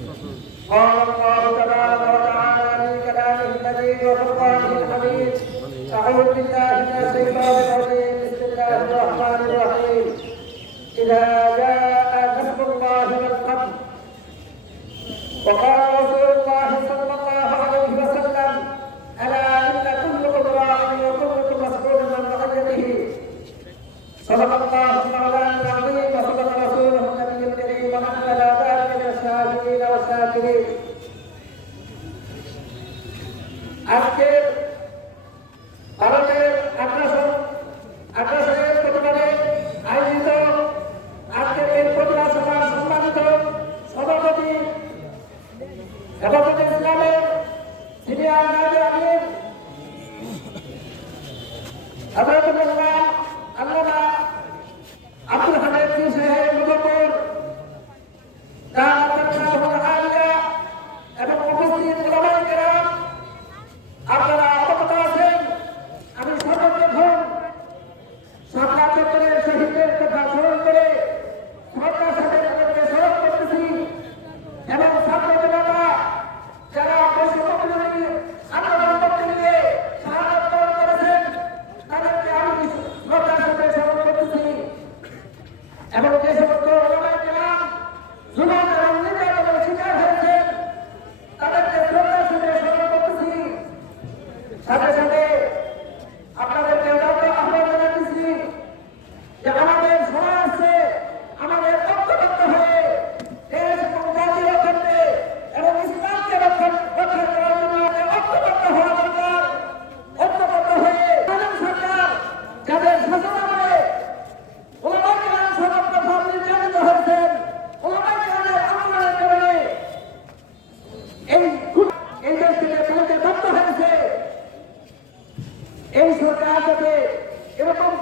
قال الله تبارك وتعالى في كلامه المجيد وفرقانه الحميد أعوذ بالله من الشيطان الرجيم بسم الله الرحمن الرحيم إذا جاء نصر الله والفتح وقال رسول الله صلى الله عليه وسلم ألا إن كلكم راع وكلكم مسؤول عن رعيته صدق الله مولانا ذلك من الشاهدين والشاكرين আজকে ভারতের আগ্রাসন আগ্রাসনের প্রতিবাদে আয়োজিত আজকের এই প্রতিবাদ সভার সম্মানিত সভাপতি হেফাজতে ইসলামের সিনিয়র নায়ক আমির হযরতুল্লাহ সরকার